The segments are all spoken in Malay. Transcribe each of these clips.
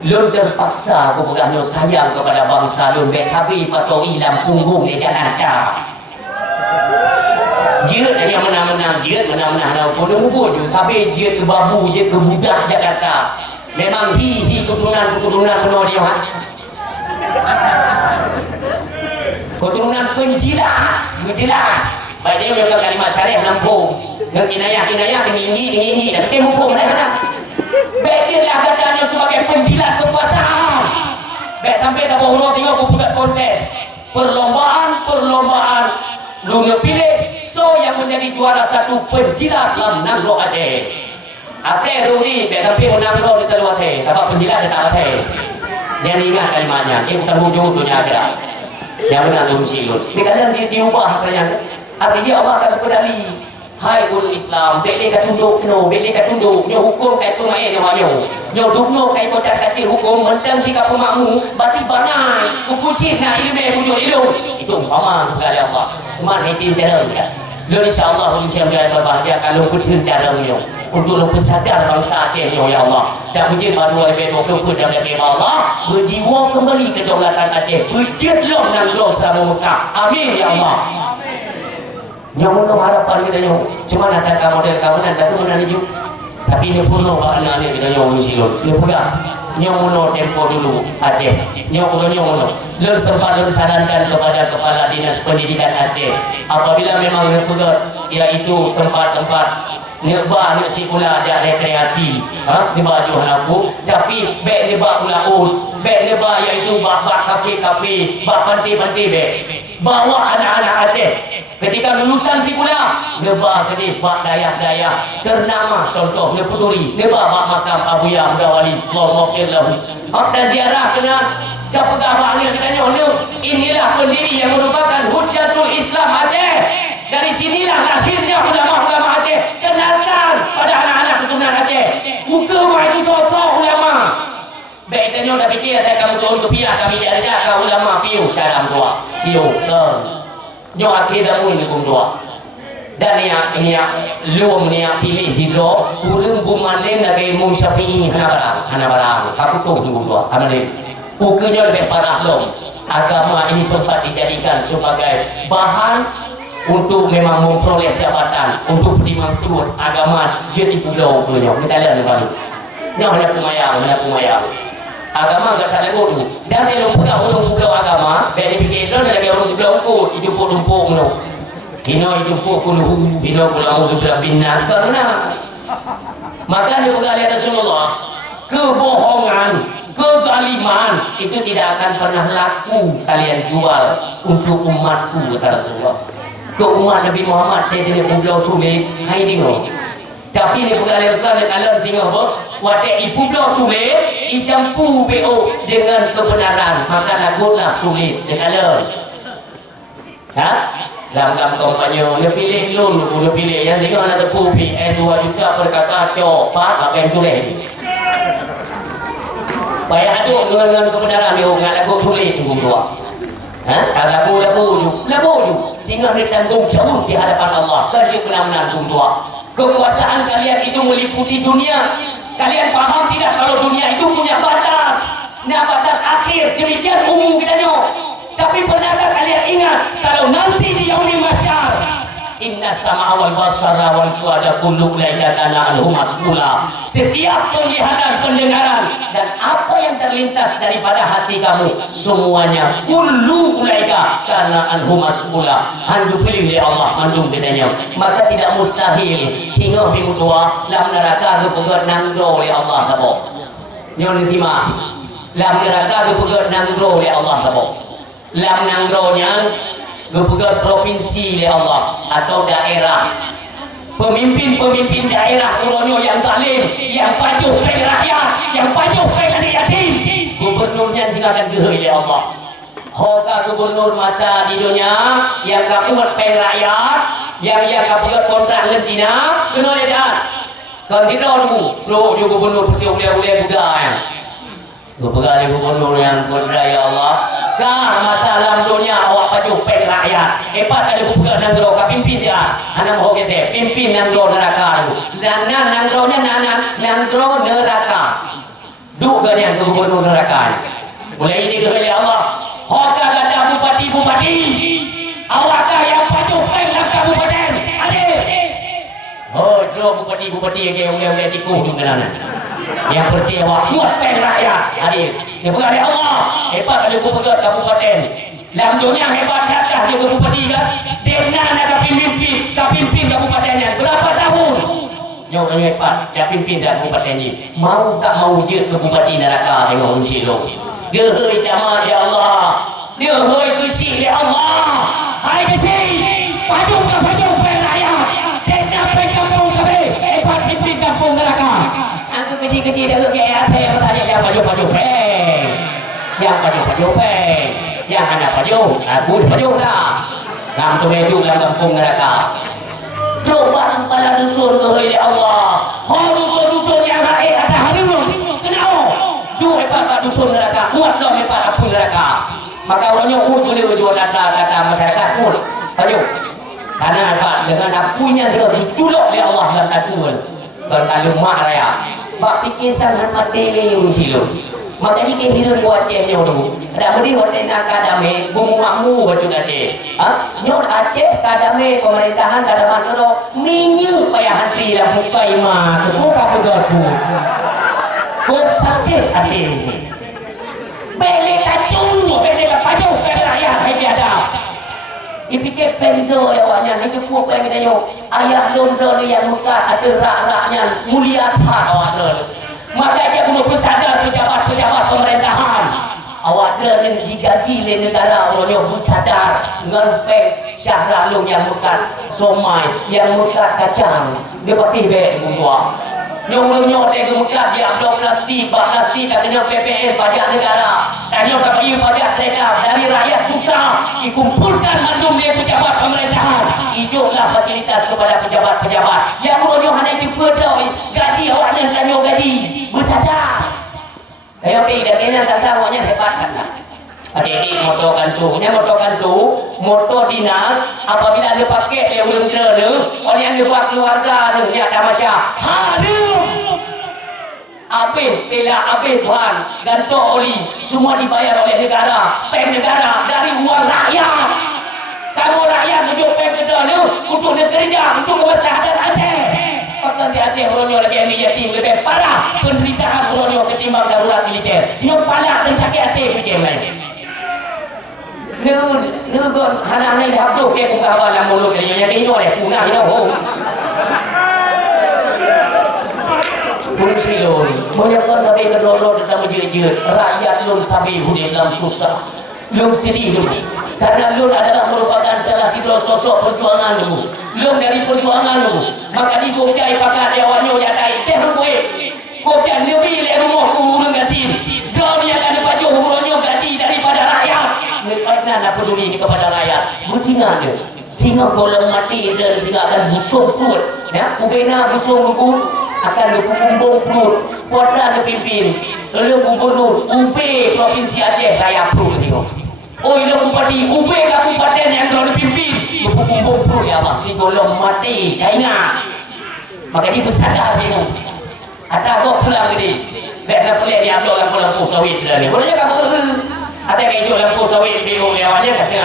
Lun terpaksa aku pegahnya sayang kepada bangsa lun BKB pasal ilam punggung di Jakarta. Jeut yang menang-menang, jeut menang-menang dah pun mugo je sampai jeut ke babu, jeut ke budak Jakarta. Memang hi keturunan menor dia ha. Keturunan menjilat. Baik dia memang kalimah syariah Lampung. Dengan kinayah tinggi dan kita hukum dah kan. Baiklah katanya sebagai penjilat kekuasaan. Baik sampai tak boleh tengok aku buat kontes. Perlombaan lu pilih so yang menjadi juara satu penjilat dalam Nangro Aceh. Aceh Rudi baik sampai menang lo di Teluk Aceh. Tapi penjilat dia tak Aceh. Dia ingat kalimatnya. Dia bukan wujud dunia akhirat. Yang benar lu silus. Ini kalian diubah kalian. Artinya Allah akan berdali. Hai guru Islam, beli kat tunduk, nyo hukum kai pemain nyo dukno kai bocah kecil hukum mentang sikap pemakmu, berarti banai, kupusin nak ini be hujur hidup. Itu umpama kepada Allah. Cuma hitim cara kan. Lo insyaallah insya Allah bahagia kalau betul cara nyo. Untuk lo bersadar bangsa Aceh nyo ya Allah. Dan mujib baru IB 20 jam lagi Allah, berjiwa kembali kedaulatan Aceh. Berjid lo nang lo selama Mekah. Amin ya Allah. Yang mana harapan kita nyo cuma nak cakap model kawanan tapi mana ni ju tapi ni purno bahan ni kita nyo silon ni pula nyo mono tempo dulu Aceh nyo mono lur sempat lur sarankan kepada kepala dinas pendidikan Aceh apabila memang pula iaitu tempat-tempat neba sikula aja rekreasi di baju hanapu tapi bek neba ulaun bek neba iaitu bak kafe bak panti bek bawa anak-anak Aceh ketika lulusan sikula neba kedih bak dayak ternama contoh ne puturi neba bak makam Abu Ya Mudawali Allahumma fir lahu dan ziarah kena capegah bak ni kita nyo inilah pendiri yang merupakan Hujjatul Islam Aceh. Dari sinilah lahirnya ulama-ulama Aceh. Kenalkan pada anak-anak keturunan Aceh. Hukum itu contoh ulama. Baik tanya dah fikir saya kamu turun ke pihak kami jadi ke ulama piu syaram tua. Piu. Nyo akhir damu ini kum tua. Dan ini lum ni pilih hidro ulun bumanen dari Imam Syafi'i hana barang. Aku tu kum tua. Hana ni. Ukunya lebih parah lom. Agama ini sempat dijadikan sebagai bahan untuk memang memperoleh jabatan untuk pertimbangan turun agama jadi pulau punya kita lihat kali ni hanya pumayang agama agak tak lagu tu dan dia lupa pulau agama dari fikir tu lagi orang pulau ku itu lumpur no hino itu pukul hino pulau tu bina karena maka dia berkali Rasulullah kebohongan kezaliman itu tidak akan pernah laku kalian jual untuk umatku kata Rasulullah ke umat Nabi Muhammad dia jenis pulau sulit hai dengar tapi ni pulau Islam dia kalah singa apa watak ibu pulau sulit ijampu BO dengan kebenaran maka lagutlah sulit dia kalah dalam kampanye dia pilih lun dia pilih yang tengok nak tepu PN 2 juta per kakak copat apa yang cureh payah aduk dengan kebenaran dia nggak lagu sulit tunggu tua labu sehingga ditanggung jauh di hadapan Allah kerja menang-menang tua kekuasaan kalian itu meliputi dunia kalian paham tidak kalau dunia itu punya batas batas akhir demikian umum kita nyo tapi pernahkah kalian ingat kalau nanti di yaumil mahsyar inna sam'a wal basara wal fuada kullu ulaika kana anhu mas'ula setiap penglihatan pendengaran dan apa yang terlintas daripada hati kamu semuanya kullu ulaika kana anhu mas'ula handu pilih oleh Allah mandung bedanya maka tidak mustahil hingga minggu tua lam neraka kepegat nangro oleh Allah tabo nyon ditima lam neraka kepegat nangro oleh Allah tabo lam nangronya kepegat provinsi oleh Allah atau daerah pemimpin daerah ulonyo yang zalim yang pajuh pada rakyat yang pajuh pada yatim gubernurnya tinggalkan gehe oleh Allah hota gubernur masa di dunia yang kamuat pada rakyat yang kapegat kontrak dengan Cina kena lihat kan tidak dulu pro juga gubernur putih boleh budaya kepegat gubernur yang kontrak ya Allah kah masalah dunia awak pajuh pen rakyat hebat ada buka nanggro ka pimpin dia anak mau kete pimpin nanggro neraka dan nanggro neraka Duk ganyan ke gubernur neraka. Mulai ini ke Allah. Hokah kata bupati-bupati. Awakah yang pacu dalam kabupaten? Adik. Oh, itu bupati-bupati yang oleh-oleh tiku tu kenana. Yang penting awak buat pen rakyat. Adik. Dia berkata Allah. Hebat kalau aku pegat kabupaten. Dalam dunia hebat kata dia bupati kan. Dia nak pimpin kabupatennya. Berapa tahun? Yang hebat dia pimpin kabupaten ini. Mau tak mau je ke bupati neraka tengok unci lo. Dia hei camat ya Allah. Dia hei kesih ya Allah. Hai kesih. Padu pen rakyat. Dia nak pen kampung kami. Hebat pimpin kampung neraka. Aku kesih-kesih dia ke atas yang tanya yang paju pen. Yang paju pen. Yang anak paju dah. Kamu tu hidup dalam kampung neraka. Coba kepala dusun ke Allah. Dusun yang ada halus. Kenapa? Dua hebat dusun neraka. Muat dong hebat apun neraka. Maka orangnya boleh jual data masyarakat pun. Paju. Karena hebat dengan apunya dia diculok oleh Allah dalam takun. Kalau mak raya. Bak fikir sangat mati leung cilo. Maka jika hidup Acehnya tu, ada mudi hotel nak kadame, bumbu makmu baju Aceh. Nyot Aceh kadame pemerintahan kadaman kero minyu payah hantri dah bukai mah, buka begaku. Kop sakit hati. Beli kacung, beli kapaju, beli rakyat hai biada. Ipikir penjo ya wanya, hai cukup yang kita yo. Ayah londro yang muka ada rak-raknya mulia tak awak lon. Maka dia perlu bersadar pejabat-pejabat pemerintahan. Awak ada digaji oleh negara orangnya bersadar dengan bank Syahralung yang mukat somai, yang mukat kacang. Dia patih baik gua. Nyong-nyong dia mukat dia ambil plastik, katanya PPN pajak negara. Tanya tak bayar pajak mereka dari rakyat susah. Dikumpulkan mandum dia pejabat pemerintahan. Hijaulah fasilitas kepada pejabat-pejabat. Yang orangnya hanya itu pedoi gaji awaknya tanya gaji. Bersadar. Kayak tidak kena tak tahu awaknya hebat sangat. Adik-adik motor kantu, motor dinas apabila dia pakai dia belum terus, orang yang dia buat keluarga tu dia ada masya. Hadir. Habis bahan gantung oli semua dibayar oleh negara, pen negara dari uang rakyat. Kamu rakyat menjual pen negara ni untuk kerja, untuk kemaslahatan Aceh. Pakai di Aceh orangnya lagi yang yatim lebih parah penderitaan orangnya ketimbang darurat militer. Nyok palak dan sakit hati fikir lain. Nếu còn khả năng này học được cái cũng vào làm một lượt cái này nó để phụ nào nó hổ fungsi lor banyak kan tapi kedolor tentang menjejit rakyat lor sabi hidup dalam susah lor sedih karena lor adalah merupakan salah satu sosok perjuangan lor dari perjuangan maka di gojai pakai dewanyo ya kai teh gue gojai lebih le rumah urang gasin drone yang ada baju huronyo gaji daripada rakyat mereka nak peduli kepada rakyat bertingan dia sehingga kalau mati dia sehingga akan busuk perut ya ubena busuk buku akan berkumpul perut kuadra dia pimpin oleh gubernur UB Provinsi Aceh raya perut tengok oh oleh bupati UB kabupaten yang telah dipimpin berkumpul perut ya Allah si golong mati tak ingat maka dia bersadar tengok ada kau pulang gede biar pelik dia ambil lampu-lampu sawit ni bolehnya kamu ada hijau lampu sawit biru lewatnya kasih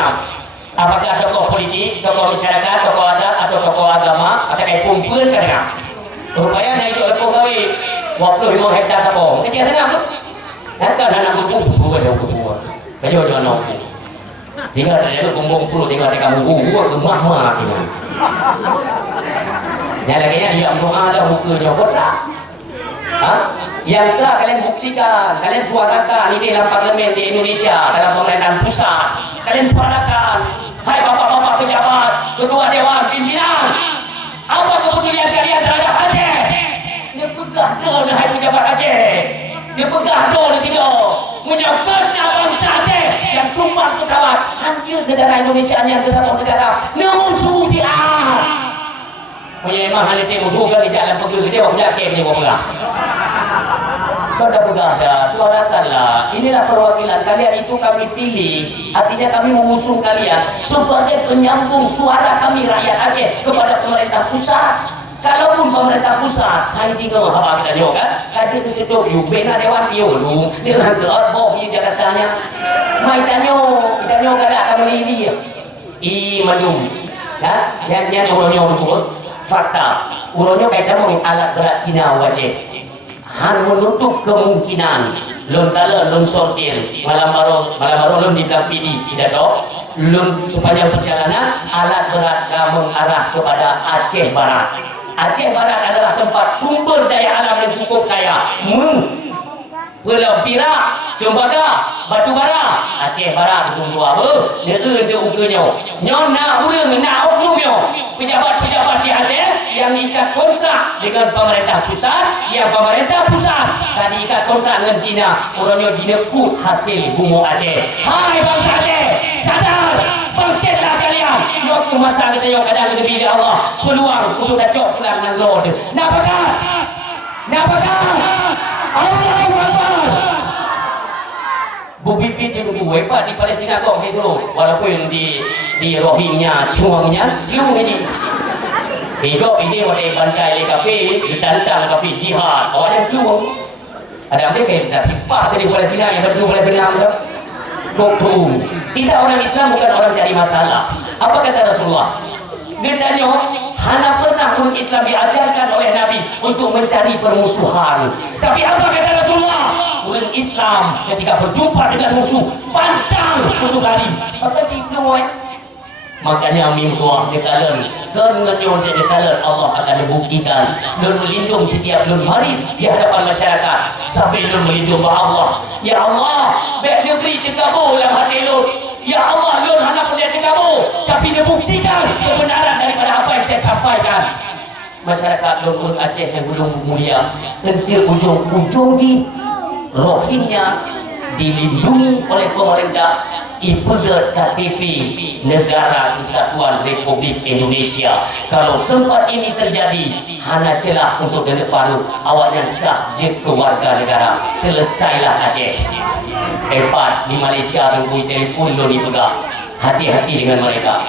apakah tokoh politik, tokoh masyarakat, tokoh adat atau tokoh agama atau kayak kumpul ke tengah rupanya ada hijau lampu sawit 25 hektar tabung kecil tengah tu kan anak kumpul ada kumpul kecil jangan nak sehingga terjadi kumpul tinggal di kamu gemah-gemah tengah yang lainnya yang doa ada mukanya kotak yang telah kalian buktikan, kalian suarakan ini dalam parlemen di Indonesia, dalam pemerintahan pusat. Kalian suarakan, hai bapak-bapak pejabat, ketua dewan, pimpinan, apa kepedulian kalian terhadap Aceh? Dia pegah dol hai pejabat Aceh. Dia pegah dol tidak menyokotnya bangsa Aceh yang sumpah pesawat hancur negara Indonesia yang tetap negara nemusuh dia. Punya emang hal itu musuh kan di jalan pergi dia bawa jaket dia bawa perah. Kau dah bergada, suarakanlah. Inilah perwakilan kalian itu kami pilih. Artinya kami mengusung kalian sebagai penyambung suara kami rakyat Aceh kepada pemerintah pusat. Kalaupun pemerintah pusat, saya tinggal apa kita nyok kan? Kaji ke situ, bina dewan bio lu, dengan terboh di Jakartanya. Mai tanyo kada akan melili. Madum, nah, yang uronyo dulu, fakta, uronyo kayak kamu alat berat Cina wajib. Han menutup kemungkinan lon tala lon sortir malam baru lon didampingi tidak tahu lon sepanjang perjalanan alat berat mengarah kepada Aceh Barat. Aceh Barat adalah tempat sumber daya alam yang cukup kaya. Pulau Perak, Cembaga, Batu Bara, Aceh Barat itu dua apa? Negeri itu ukurnya. Nyona urang nak oknumnya. Pejabat-pejabat di Aceh yang ikat kontrak dengan pemerintah pusat, yang pemerintah pusat tadi ikat kontrak dengan Cina, orangnya dinekut hasil bumi Aceh. Hai bangsa Aceh, sadar, bangkitlah kalian. Waktu masa kita yang kadang lebih dari Allah peluang untuk kacau pulang dengan Lord. Napakah? Allahu Akbar. Bukit itu hebat di Palestina kok gitu loh. Walaupun di Rohingya cuangnya lu ini. Ego ini oleh bantai kafe ditantang kafe jihad. Awalnya lu ada apa kayak dari Pak dari Palestina yang berdua Palestina tu. Doktor. Kita orang Islam bukan orang cari masalah. Apa kata Rasulullah? Dia tanya, hana pernah orang Islam diajarkan oleh Nabi untuk mencari permusuhan. Tapi apa kata Rasulullah? Orang Islam ketika berjumpa dengan musuh pantang untuk lari. Maka cikgu makanya mimkuah dekalan kerana yang dekalan Allah akan membuktikan dan melindung setiap lun mari di hadapan masyarakat sampai lun melindung Allah. Ya Allah, baik negeri cekabu dalam hati lun. Ya Allah, lun hanya boleh cekabu, tapi dia buktikan kebenaran daripada apa yang saya sampaikan. Masyarakat lun Aceh yang belum mulia nanti ujung-ujung di Rohingya dilindungi oleh pemerintah IPEGER KTP Negara Kesatuan Republik Indonesia. Kalau sempat ini terjadi, hana celah untuk dari paru awalnya sah je kewarganegaraan. Selesailah Aceh. Hebat di Malaysia tunggu telefon lo dipegang. Hati-hati dengan mereka.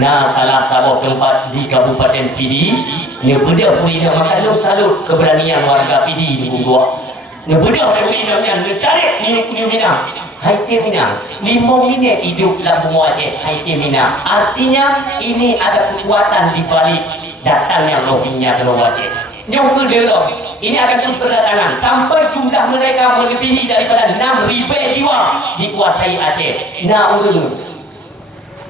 Nah, salah satu tempat di Kabupaten Pidi, ni beda pulina maka lo salut keberanian warga Pidi di Bunggua. Ni beda pulina ni tarik ni Minang. Haiti Minang 5 minit hidup dalam bumi Aceh. Haiti Minang artinya ini ada kekuatan di balik datangnya Rohingya ke Aceh. Yang kedua, ini akan terus berdatangan sampai jumlah mereka melebihi daripada 6,000 jiwa dikuasai Aceh. Nah urung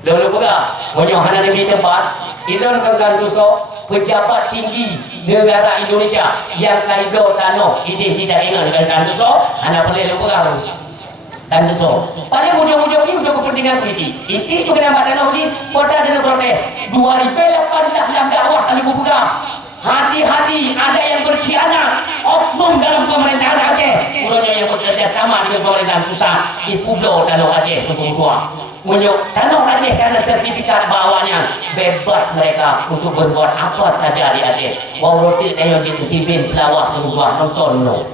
lalu pula menyohana di tempat Idon Kangganduso pejabat tinggi negara Indonesia yang kaido tanah ini tidak ingat dengan Kangganduso anda boleh lupa dan so paling ujung-ujung ini untuk kepentingan politik. Itu kena badan uji kota dan protes 2018 dalam dakwah kali buka. Hati-hati ada yang berkhianat oknum dalam pemerintahan Aceh. Mulanya yang bekerja sama dengan pemerintahan pusat di Pulau Tanah Aceh Tengkukuah. Menyok Tanah Aceh karena sertifikat bawahnya bebas mereka untuk berbuat apa saja di Aceh. Walau tidak tanya jin sipin selawah Tengkukuah nonton no.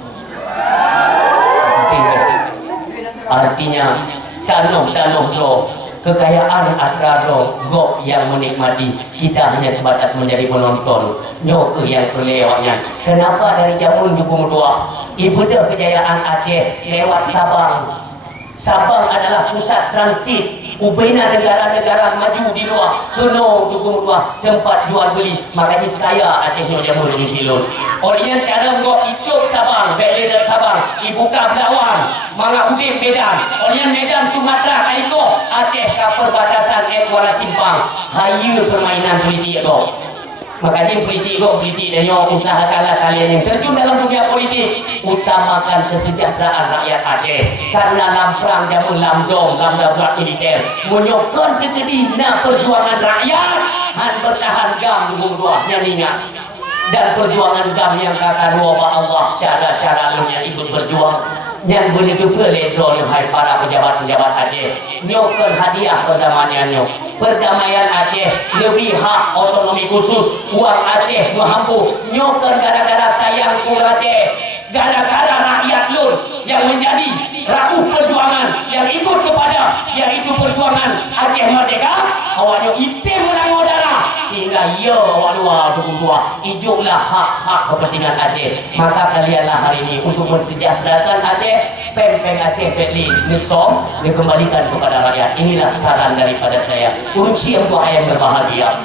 Artinya tanah lo kekayaan akrado gok yang menikmati kita hanya sebatas menjadi penonton nyok yang kelewatnya. Kenapa dari zaman 22 ibadah kejayaan Aceh lewat Sabang. Sabang adalah pusat transit ubena negara-negara maju di luar kena dukung tua tempat jual beli makanya kaya Aceh nyo jamu di silon. Orangnya cara ngok hidup Sabang, beli dari Sabang, ibuka Belawan, Mangga Udin Medan, orangnya Medan Sumatera, Kaiko, Aceh ke perbatasan Kuala Simpang. Hayu permainan politik itu. Makanya politik dan yang usahakanlah kalian yang terjun dalam dunia politik utamakan kesejahteraan rakyat Aceh karena lamprang jamun lamdom buat militer menyokong jadi nak perjuangan rakyat han bertahan gam dukung dua nyanyinya dan perjuangan gam yang kata dua Allah syarat-syarat yang ikut berjuang yang begitu peledro yang hai para pejabat-pejabat Aceh nyokon hadiah perdamaian Aceh lebih hak otonomi khusus uang Aceh menghampu nyokon gara-gara sayang pun Aceh gara-gara rakyat lur yang menjadi rapuh perjuangan yang ikut kepada yaitu perjuangan Aceh Merdeka awaknya itim menanggung darah sehingga ia awak dua dukung tua, ijuklah hak-hak kepentingan Aceh. Maka kalianlah hari ini untuk mensejahterakan Aceh, pempeng Aceh Petli Nisom dikembalikan kepada rakyat. Inilah saran daripada saya. Kunci untuk ayam berbahagia.